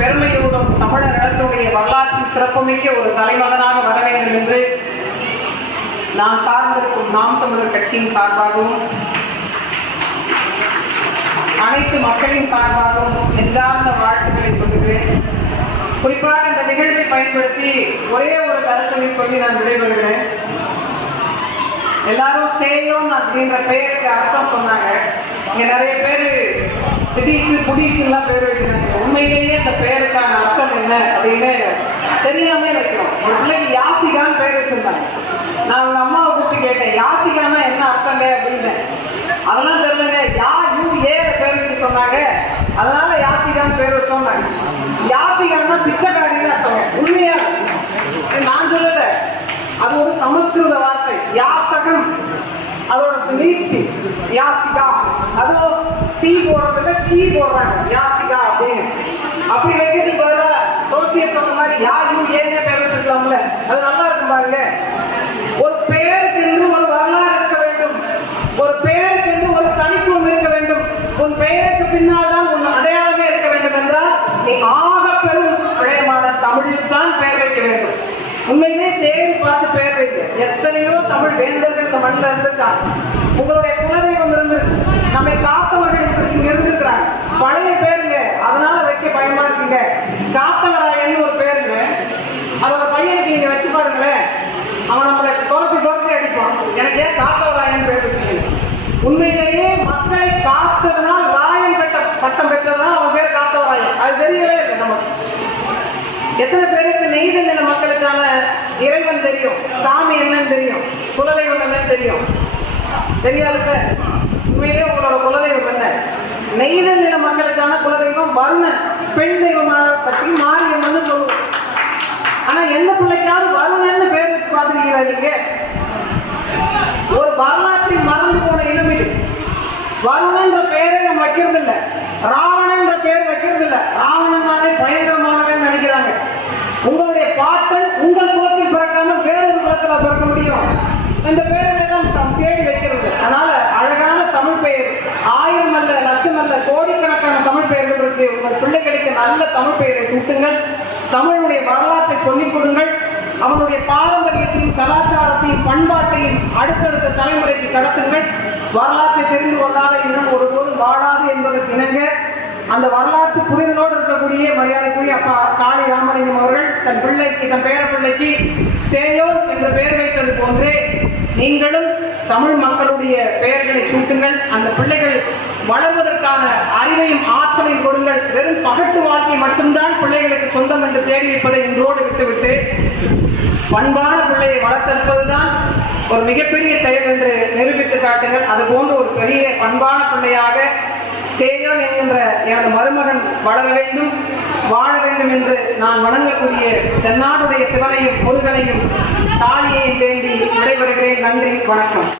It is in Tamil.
பெருமையோடும் தமிழர் இடத்துடைய வரலாற்றின் சிறப்புமிக்க ஒரு தலைமகனாக வர வேண்டும் என்று நான் சார்ந்திருக்கும் நாம் தமிழர் கட்சியின் சார்பாகவும் அனைத்து மக்களின் சார்பாகவும் நெஞ்சார்ந்த வாழ்த்துக்களை சொல்கிறேன். குறிப்பாக இந்த நிகழ்வை பயன்படுத்தி ஒரே ஒரு கருத்தை சொல்லி நான் விடைபெறுகிறேன். எல்லாரும் சேயோன் அப்படின்ற பெயருக்கு அர்த்தம் சொன்னாங்க. இங்க நிறைய பேர் சிடிசு புடிசுலாம் பேர் வைக்கிறாங்க. உண்மையிலேயே இந்த பெயருக்கான அர்த்தம் என்ன அப்படின்னு தெரியாமே வைக்கிறோம். ஒரு பிள்ளைக்கு யாசிகான்னு பேர் வச்சிருந்தாங்க. நான் அவங்க அம்மாவை கூப்பிட்டு கேட்டேன், யாசிகானா என்ன அர்த்தங்க அப்படின்னு. அதெல்லாம் தெரியலங்க, யா யூ ஏ பேர் வச்சு சொன்னாங்க, அதனால யாசிகான்னு பேர் வச்சோம்னாங்க. யாசிகான்னா பிச்சைக்காரின்னு அர்த்தங்க. உண்மையா நான் சொல்லல, அது ஒரு சமஸ்கிருத வார்த்தை. யாசகம் அதோட நீட்சி யாசிகா, அதுவும் சி போடுறதுல ஷீ போடுறாங்க யாசிகா அப்படின்னு. அப்படி வைக்கிறதுக்கு பதிலாக சோசியல் சொன்ன மாதிரி யாரு ஏன்னு பேர் வச்சுக்கலாம்ல, அது நல்லா இருக்கும் பாருங்க. ஒரு பெயருக்கு என்று ஒரு வரலாறு இருக்க வேண்டும், ஒரு பெயருக்கு என்று ஒரு தனித்துவம் இருக்க வேண்டும். உன் பெயருக்கு பின்னால் தான் உன் அடையாளமே இருக்க வேண்டும் என்றால் நீ ஆக பெரும் விடயமான தமிழில் தான் பெயர் வைக்க வேண்டும். உண்மையிலே தேடி பார்த்து பெயர் வைக்க எத்தனையோ தமிழ் வேந்தர்கள் இந்த மண்ணில் இருந்திருக்காங்க. உங்களுடைய குலதெய்வம் இருந்து நம்மை காத்தவர்கள் இங்க இருந்திருக்கிறாங்க. பழைய பேருங்க, அதனால வைக்க பயமா இருக்குங்க. காத்தவராயன்னு ஒரு பேருங்க, அதோட பையனுக்கு நீங்க வச்சு பாருங்களேன், அவன் நம்மளை தோரத்தி அடிப்பான். எனக்கு ஏன் காத்தவராயன் பேர் வச்சுக்கீங்க? உண்மையிலேயே மக்களை காத்ததுனால் ராயன் பட்டம் பெற்றதுனால் அவன் பேர் காத்தவராயன். அது தெரியவே இல்லை நமக்கு. எத்தனை பேருக்கு நெய்தல் நில மக்களுக்கான இறைவன் தெரியும், சாமி என்னன்னு தெரியும், குலதெய்வம் என்னன்னு தெரியும்? தெரியாது. உண்மையிலே உங்களோட குலதெய்வம் என்ன? நெய்தல் நில மக்களுக்கான குலதெய்வம் வருணன், பெண் தெய்வமாக பற்றி மாரியம்மன்னு சொல்லுவோம். ஆனா எந்த பிள்ளைக்காவது வருணன்னு பேர் வச்சு பார்த்துருக்கீங்களா நீங்க? ஒரு வரலாற்றை மறந்து போன இனமில் வருணன்ற பேரை நம்ம வைக்கிறது இல்லை, ராவணன்ற பேர் வைக்கிறது இல்லை. ராவணனாலே பயங்கரமானவன் நினைக்கிறாங்க. உங்களுடைய பாட்டன் உங்கள் குலத்தில் பிறக்காம வேறொரு குலத்தில் பிறக்க முடியும். இந்த பேரை தான் தேடி வைக்கிறது. அதனால அழகான தமிழ் பெயர், 1000 அல்ல, லட்சம் அல்ல, கோடிக்கணக்கான தமிழ் பெயர்கள் இருக்கு. உங்கள் பிள்ளைகளுக்கு நல்ல தமிழ் பெயரை சூட்டுங்கள். தமிழுடைய வரலாற்றை சொல்லிக் கொடுங்கள். அவனுடைய பாரம்பரியத்தையும் கலாச்சாரத்தையும் பண்பாட்டையும் அடுத்தடுத்த தலைமுறைக்கு கடத்துங்கள். வரலாற்றை தெரிந்து கொள்ளாத இன்னும் ஒருபோதும் வாழாது என்பதற்கு இணங்க அந்த வரலாற்று புரிதலோடு இருக்கக்கூடிய மரியாதைக்குரிய அப்பா காளி ராமலிங்கம் அவர்கள் தன் பிள்ளைக்கு, தன் பேர பிள்ளைக்கு சேயோன் என்ற பெயர் வைத்தது போன்றே நீங்களும் தமிழ் மக்களுடைய பெயர்களை சூட்டுங்கள். அந்த பிள்ளைகள் வளர்வதற்கான அறிவையும் ஆற்றலையும் கொடுங்கள். வெறும் பகட்டு வாழ்க்கை மட்டும்தான் பிள்ளைகளுக்கு சொந்தம் என்று தேடி வைப்பதை இன்றோடு விட்டுவிட்டு பண்பான பிள்ளையை வளர்த்தெடுப்பதுதான் ஒரு மிகப்பெரிய செயல் என்று நிரூபித்து காட்டுங்கள். அது போன்ற ஒரு பெரிய பண்பான பிள்ளையாக சேயோன் என்கின்ற எனது மருமகன் வளர வேண்டும், வாழ வேண்டும் என்று நான் வணங்கக்கூடிய தென்னாடுடைய சிவனையும் முருகனையும் தாலியையும் வேண்டி விடைபெறுகிறேன். நன்றி, வணக்கம்.